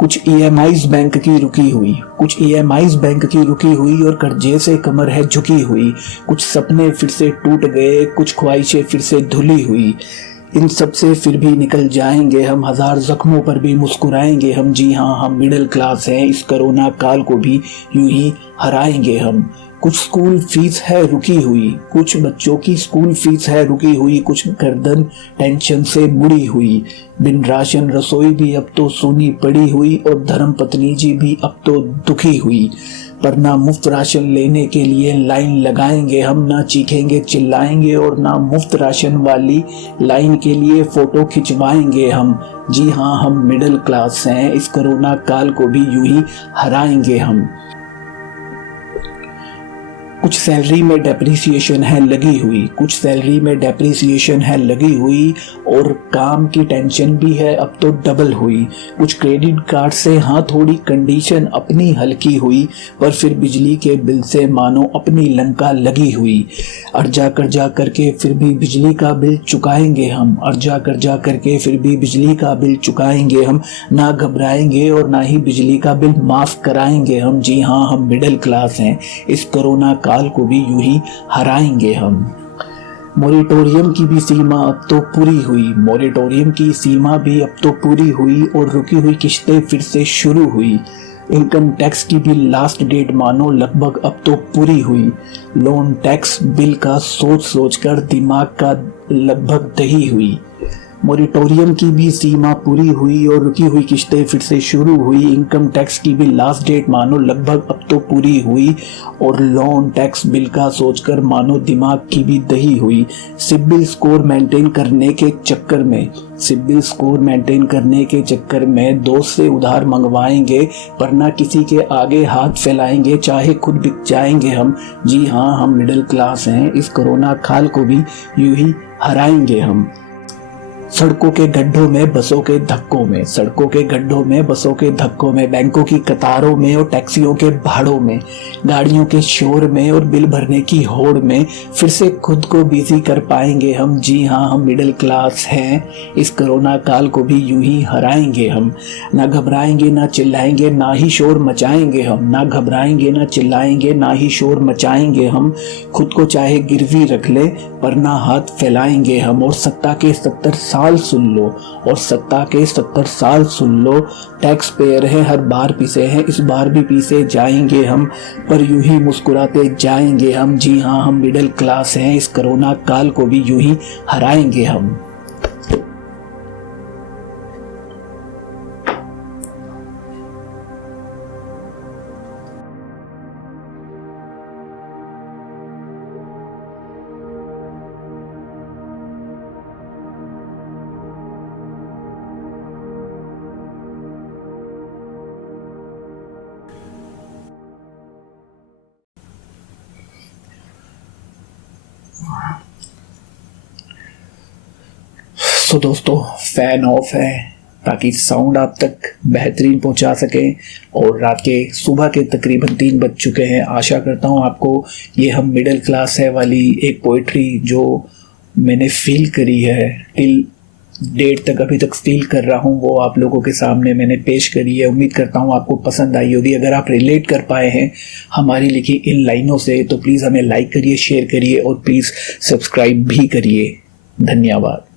कुछ EMIs bank की रुकी हुई, कुछ ईएमआईज बैंक की रुकी हुई और कर्जे से कमर है झुकी हुई। कुछ सपने फिर से टूट गए, कुछ ख्वाहिशें फिर से धुली हुई। इन सब से फिर भी निकल जाएंगे हम, हजार जख्मों पर भी मुस्कुराएंगे हम। जी हाँ, हम मिडिल क्लास हैं, इस कोरोना काल को भी यूं ही हराएंगे हम। कुछ स्कूल फीस है रुकी हुई, कुछ बच्चों की स्कूल फीस है रुकी हुई। कुछ गर्दन टेंशन से मुड़ी हुई, बिन राशन रसोई भी अब तो सूनी पड़ी हुई। और धर्म पत्नी जी भी अब तो दुखी हुई। पर ना मुफ्त राशन लेने के लिए लाइन लगाएंगे हम, ना चीखेंगे चिल्लाएंगे और ना मुफ्त राशन वाली लाइन के लिए फोटो खिंचवाएंगे हम। जी हाँ, हम मिडिल क्लास हैं, इस कोरोना काल को भी यूं ही हराएंगे हम। कुछ सैलरी में डेप्रिसिएशन है लगी हुई, कुछ सैलरी में डेप्रिसिएशन है लगी हुई और काम की टेंशन भी है अब तो डबल हुई। कुछ क्रेडिट कार्ड से हाँ थोड़ी कंडीशन अपनी हल्की हुई, पर फिर बिजली के बिल से मानो अपनी लंका लगी हुई। अर्जा कर्जा करके फिर भी बिजली का बिल चुकाएंगे हम, अर्जा कर्जा करके फिर भी बिजली का बिल चुकाएंगे हम। ना घबराएंगे और ना ही बिजली का बिल माफ कराएंगे हम। जी हाँ, हम मिडिल क्लास हैं, इस कोरोना काल को भी यूं ही हराएंगे हम। मोरेटोरियम की भी सीमा अब तो पूरी हुई, मोरेटोरियम की सीमा भी अब तो पूरी हुई और रुकी हुई किश्तें फिर से शुरू हुई। इनकम टैक्स की भी लास्ट डेट मानो लगभग अब तो पूरी हुई। लोन टैक्स बिल का सोच सोच कर दिमाग का लगभग दही हुई। मोरेटोरियम की भी सीमा पूरी हुई और रुकी हुई किश्तें फिर से शुरू हुई। इनकम टैक्स की भी लास्ट डेट मानो लगभग अब तो पूरी हुई और लोन टैक्स बिल का सोचकर मानो दिमाग की भी दही हुई। सिबिल स्कोर मेंटेन करने के चक्कर में, सिबिल स्कोर मेंटेन करने के चक्कर में दोस्त से उधार मंगवाएंगे, पर ना किसी के आगे हाथ फैलाएंगे, चाहे खुद बिक जाएंगे हम। जी हाँ, हम मिडिल क्लास हैं, इस कोरोना काल को भी यूं ही हराएंगे हम। सड़कों के गड्ढों में, बसों के धक्कों में, सड़कों के गड्ढों में, बसों के धक्कों में, बैंकों की कतारों में और टैक्सियों के भाड़ों में, गाड़ियों के शोर में और बिल भरने की होड़ में फिर से खुद को बिजी कर पाएंगे हम। जी हाँ, हम मिडिल क्लास हैं, इस कोरोना काल को भी यूं ही हराएंगे हम। ना घबराएंगे, ना चिल्लाएंगे, ना ही शोर मचाएंगे हम, ना घबराएंगे, ना चिल्लाएंगे, ना ही शोर मचाएंगे हम। खुद को चाहे गिरवी रख ले, पर ना हाथ फैलाएंगे हम। और सत्ता के 70 साल सुन लो, और सत्ता के 70 साल सुन लो। टैक्स पेयर है, हर बार पीसे हैं, इस बार भी पीसे जाएंगे हम, पर यूं ही मुस्कुराते जाएंगे हम। जी हाँ, हम मिडिल क्लास हैं, इस कोरोना काल को भी यूं ही हराएंगे हम। तो दोस्तों, फैन ऑफ है ताकि साउंड आप तक बेहतरीन पहुंचा सकें। और रात के सुबह के तकरीबन 3 बज चुके हैं। आशा करता हूं आपको ये हम मिडिल क्लास है वाली एक पोइट्री जो मैंने फील करी है, टिल डेट तक अभी तक फील कर रहा हूं, वो आप लोगों के सामने मैंने पेश करी है। उम्मीद करता हूं आपको पसंद आई होगी। अगर आप रिलेट कर पाए हैं हमारी लिखी इन लाइनों से तो प्लीज़ हमें लाइक करिए, शेयर करिए और प्लीज़ सब्सक्राइब भी करिए। धन्यवाद।